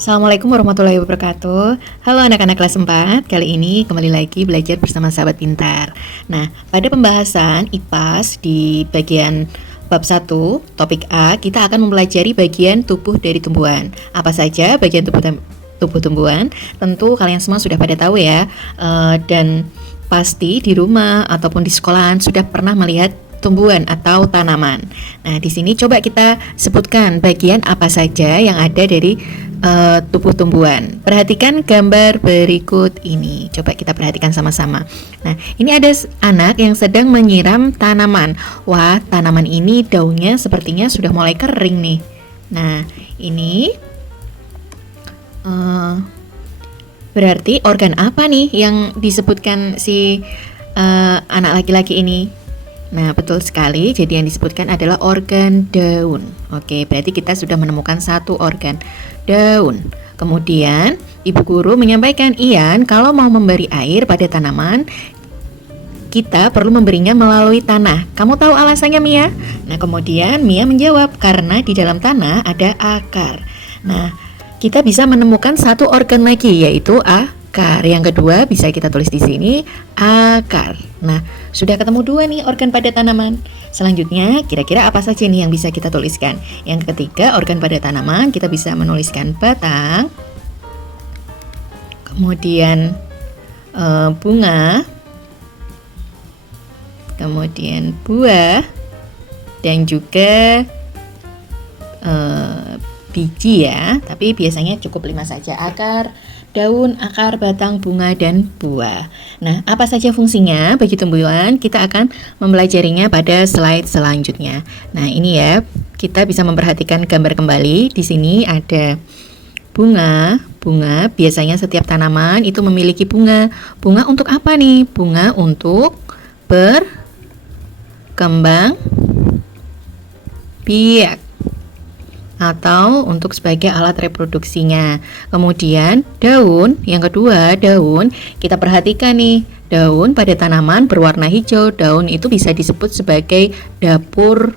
Assalamualaikum warahmatullahi wabarakatuh. Halo anak-anak kelas 4, kali ini kembali lagi belajar bersama sahabat pintar. Nah, pada pembahasan IPAS di bagian bab 1, topik A, kita akan mempelajari bagian tubuh dari tumbuhan. Apa saja bagian tubuh tumbuhan? Tentu kalian semua sudah pada tahu ya, dan pasti di rumah ataupun di sekolahan sudah pernah melihat tumbuhan atau tanaman. Nah, di sini coba kita sebutkan bagian apa saja yang ada dari tubuh tumbuhan. Perhatikan gambar berikut ini. Coba kita perhatikan sama-sama. Nah, ini ada anak yang sedang menyiram tanaman. Wah, tanaman ini daunnya sepertinya sudah mulai kering nih. Nah, ini berarti organ apa nih yang disebutkan si anak laki-laki ini? Nah, betul sekali. Jadi yang disebutkan adalah organ daun. Oke, berarti kita sudah menemukan satu organ daun. Kemudian, ibu guru menyampaikan, Ian, kalau mau memberi air pada tanaman, kita perlu memberinya melalui tanah. Kamu tahu alasannya, Mia? Nah, kemudian Mia menjawab, karena di dalam tanah ada akar. Nah, kita bisa menemukan satu organ lagi, yaitu akar. Yang kedua bisa kita tulis di sini akar. Nah, sudah ketemu dua nih organ pada tanaman. Selanjutnya, kira-kira apa saja nih yang bisa kita tuliskan? Yang ketiga, organ pada tanaman kita bisa menuliskan batang, kemudian bunga, kemudian buah, dan juga biji ya. Tapi biasanya cukup 5 saja: akar, daun, akar, batang, bunga, dan buah. Nah, apa saja fungsinya bagi tumbuhan? Kita akan mempelajarinya pada slide selanjutnya. Nah, ini ya, kita bisa memperhatikan gambar kembali. Di sini ada bunga. Bunga, biasanya setiap tanaman itu memiliki bunga. Bunga untuk apa nih? Bunga untuk berkembang biak atau untuk sebagai alat reproduksinya. Kemudian daun, yang kedua daun, kita perhatikan nih, daun pada tanaman berwarna hijau. Daun itu bisa disebut sebagai dapur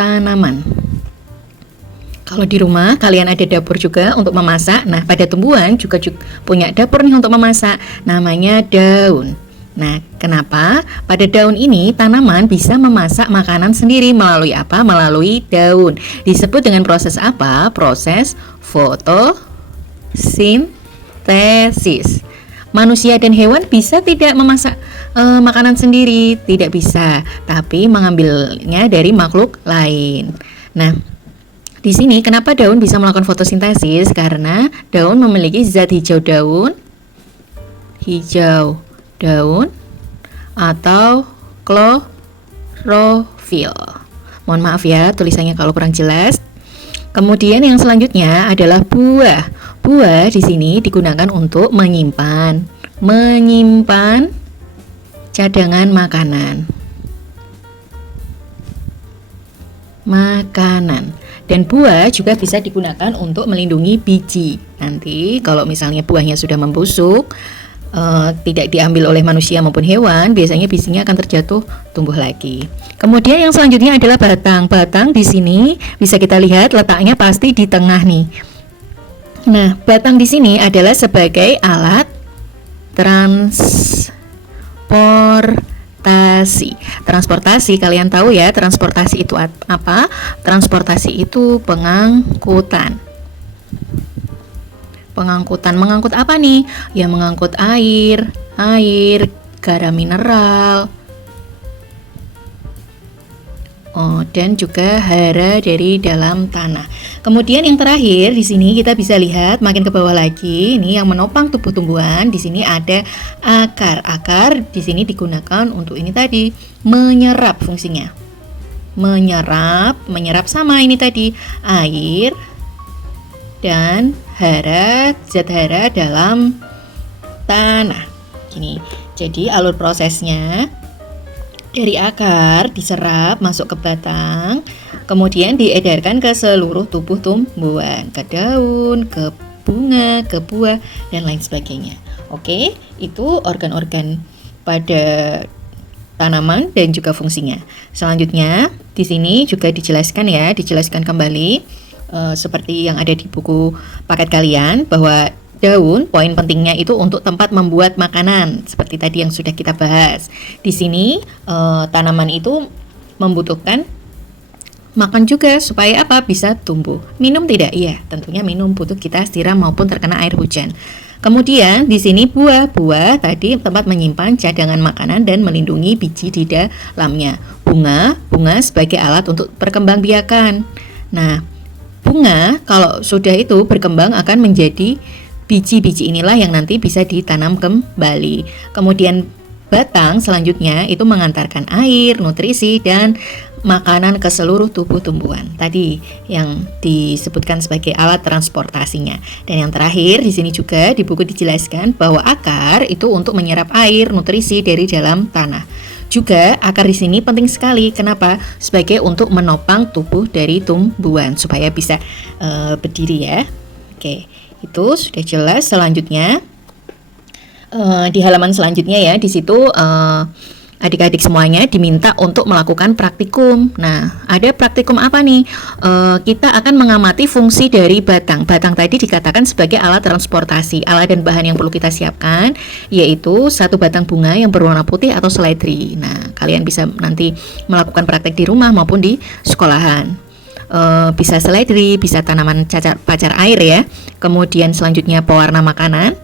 tanaman. Kalau di rumah kalian ada dapur juga untuk memasak. Nah, pada tumbuhan juga punya dapur nih untuk memasak, namanya daun. Nah, kenapa? Pada daun ini tanaman bisa memasak makanan sendiri melalui apa? Melalui daun. Disebut dengan proses apa? Proses fotosintesis. Manusia dan hewan bisa tidak memasak makanan sendiri? Tidak bisa, tapi mengambilnya dari makhluk lain. Nah, di sini kenapa daun bisa melakukan fotosintesis? Karena daun memiliki zat hijau daun atau klorofil. Mohon maaf ya tulisannya kalau kurang jelas. Kemudian yang selanjutnya adalah buah. Buah di sini digunakan untuk menyimpan cadangan makanan. Dan buah juga bisa digunakan untuk melindungi biji. Nanti kalau misalnya buahnya sudah membusuk, tidak diambil oleh manusia maupun hewan, biasanya bijinya akan terjatuh tumbuh lagi. Kemudian yang selanjutnya adalah batang. Batang di sini bisa kita lihat letaknya pasti di tengah nih. Nah, batang di sini adalah sebagai alat transportasi. Kalian tahu ya, transportasi itu apa? Transportasi itu pengangkutan. Mengangkut apa nih? Ya, mengangkut air, garam mineral, dan juga hara dari dalam tanah. Kemudian yang terakhir di sini kita bisa lihat makin ke bawah lagi, ini yang menopang tubuh tumbuhan. Di sini ada akar. Akar di sini digunakan untuk ini tadi, menyerap fungsinya. Menyerap sama ini tadi, air dan zat hara dalam tanah. Gini. Jadi alur prosesnya dari akar diserap masuk ke batang, kemudian diedarkan ke seluruh tubuh tumbuhan, ke daun, ke bunga, ke buah, dan lain sebagainya. Oke, itu organ-organ pada tanaman dan juga fungsinya. Selanjutnya di sini juga dijelaskan kembali seperti yang ada di buku paket kalian, bahwa daun poin pentingnya itu untuk tempat membuat makanan seperti tadi yang sudah kita bahas. Di sini tanaman itu membutuhkan makan juga supaya apa? Bisa tumbuh. Minum tidak? Iya, tentunya minum, butuh kita siram maupun terkena air hujan. Kemudian di sini buah tadi tempat menyimpan cadangan makanan dan melindungi biji di dalamnya. Bunga sebagai alat untuk perkembangbiakan. Nah, bunga kalau sudah itu berkembang akan menjadi biji-biji inilah yang nanti bisa ditanam kembali. Kemudian batang selanjutnya itu mengantarkan air, nutrisi, dan makanan ke seluruh tubuh tumbuhan. Tadi yang disebutkan sebagai alat transportasinya. Dan yang terakhir di sini juga di buku dijelaskan bahwa akar itu untuk menyerap air, nutrisi dari dalam tanah. Juga akar di sini penting sekali. Kenapa? Sebagai untuk menopang tubuh dari tumbuhan supaya bisa berdiri ya. Oke, itu sudah jelas. Selanjutnya di halaman selanjutnya ya, di situ adik-adik semuanya diminta untuk melakukan praktikum. Nah, ada praktikum apa nih? Kita akan mengamati fungsi dari batang. Batang tadi dikatakan sebagai alat transportasi. Alat dan bahan yang perlu kita siapkan yaitu satu batang bunga yang berwarna putih atau seledri. Nah, kalian bisa nanti melakukan praktek di rumah maupun di sekolahan. Bisa seledri, bisa tanaman pacar air ya. Kemudian selanjutnya pewarna makanan.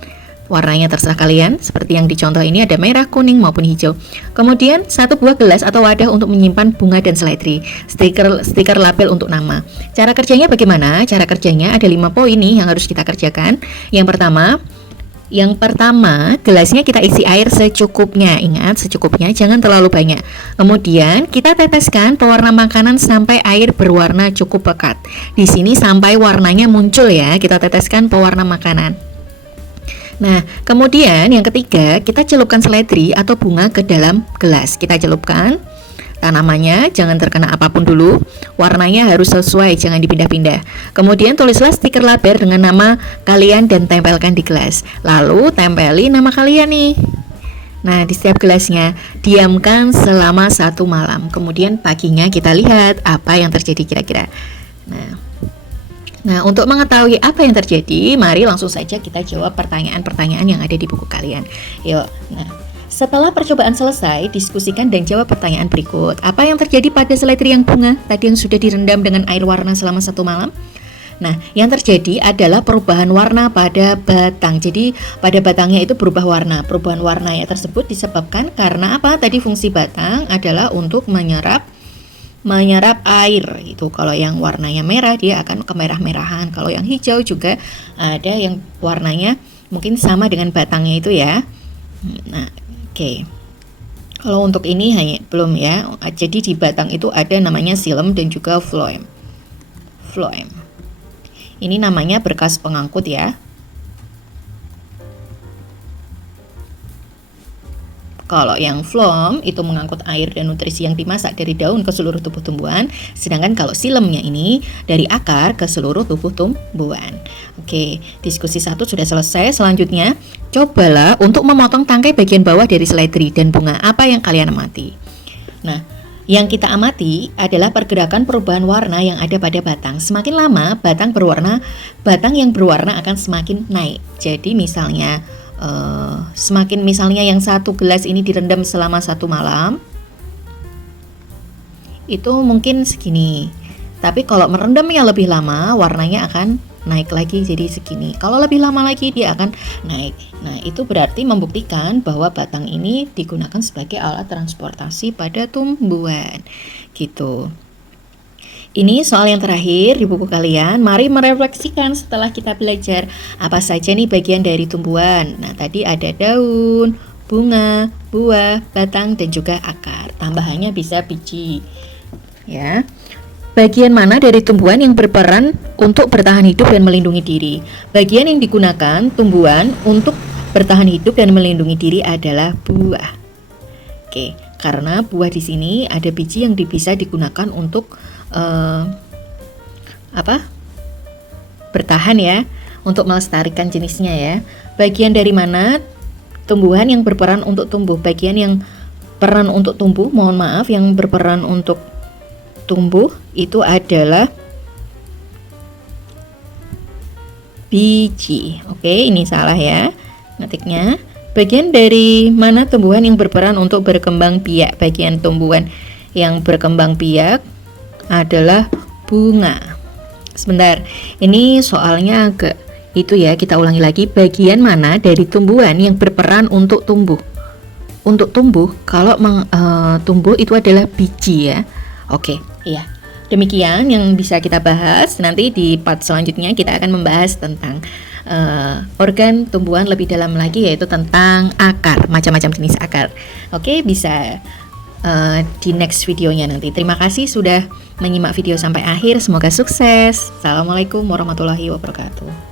Warnanya terserah kalian, seperti yang dicontoh ini ada merah, kuning, maupun hijau. Kemudian satu buah gelas atau wadah untuk menyimpan bunga dan seledri. Stiker label untuk nama. Cara kerjanya bagaimana? Cara kerjanya ada 5 poin nih yang harus kita kerjakan. Yang pertama, gelasnya kita isi air secukupnya. Ingat, secukupnya, jangan terlalu banyak. Kemudian kita teteskan pewarna makanan sampai air berwarna cukup pekat. Di sini sampai warnanya muncul ya. Kita teteskan pewarna makanan. Nah, kemudian yang ketiga, kita celupkan seledri atau bunga ke dalam gelas. Kita celupkan tanamannya, jangan terkena apapun dulu. Warnanya harus sesuai, jangan dipindah-pindah. Kemudian tulislah stiker label dengan nama kalian dan tempelkan di gelas. Lalu tempeli nama kalian nih. Nah, di setiap gelasnya diamkan selama 1 malam. Kemudian paginya kita lihat apa yang terjadi kira-kira. Nah, untuk mengetahui apa yang terjadi, mari langsung saja kita jawab pertanyaan-pertanyaan yang ada di buku kalian. Yuk, setelah percobaan selesai, diskusikan dan jawab pertanyaan berikut. Apa yang terjadi pada seledri yang bunga tadi yang sudah direndam dengan air warna selama 1 malam? Nah, yang terjadi adalah perubahan warna pada batang. Jadi, pada batangnya itu berubah warna. Perubahan warnanya tersebut disebabkan karena apa? Tadi fungsi batang adalah untuk menyerap air itu. Kalau yang warnanya merah dia akan kemerah-merahan. Kalau yang hijau juga ada yang warnanya mungkin sama dengan batangnya itu ya. Nah, oke. Kalau untuk ini hanya belum ya. Jadi di batang itu ada namanya xilem dan juga phloem. Ini namanya berkas pengangkut ya. Kalau yang phloem itu mengangkut air dan nutrisi yang dimasak dari daun ke seluruh tubuh tumbuhan, sedangkan kalau xylemnya ini dari akar ke seluruh tubuh tumbuhan. Oke, diskusi 1 sudah selesai. Selanjutnya, cobalah untuk memotong tangkai bagian bawah dari seledri dan bunga. Apa yang kalian amati? Nah, yang kita amati adalah pergerakan perubahan warna yang ada pada batang. Semakin lama batang yang berwarna akan semakin naik. Jadi misalnya semakin misalnya yang 1 gelas ini direndam selama 1 malam, itu mungkin segini. Tapi kalau merendamnya lebih lama, warnanya akan naik lagi jadi segini. Kalau lebih lama lagi dia akan naik. Nah, itu berarti membuktikan bahwa batang ini digunakan sebagai alat transportasi pada tumbuhan. Gitu. Ini soal yang terakhir di buku kalian. Mari merefleksikan setelah kita belajar apa saja nih bagian dari tumbuhan. Nah, tadi ada daun, bunga, buah, batang, dan juga akar. Tambahannya bisa biji. Ya. Bagian mana dari tumbuhan yang berperan untuk bertahan hidup dan melindungi diri? Bagian yang digunakan tumbuhan untuk bertahan hidup dan melindungi diri adalah buah. Oke, karena buah di sini ada biji yang bisa digunakan untuk bertahan ya, untuk melestarikan jenisnya ya. Bagian dari mana tumbuhan yang berperan untuk tumbuh? Bagian yang peran untuk tumbuh, yang berperan untuk tumbuh itu adalah biji. Oke, ini salah ya ngetiknya. Bagian dari mana tumbuhan yang berperan untuk berkembang biak? Bagian tumbuhan yang berkembang biak adalah bunga. Sebentar, ini soalnya agak itu ya, kita ulangi lagi. Bagian mana dari tumbuhan yang berperan untuk tumbuh? Untuk tumbuh, kalau tumbuh itu adalah biji ya. Oke, iya. Demikian yang bisa kita bahas. Nanti di part selanjutnya kita akan membahas tentang organ tumbuhan lebih dalam lagi, yaitu tentang akar, macam-macam jenis akar. Oke, bisa di next videonya nanti. Terima kasih sudah menyimak video sampai akhir. Semoga sukses. Assalamualaikum warahmatullahi wabarakatuh.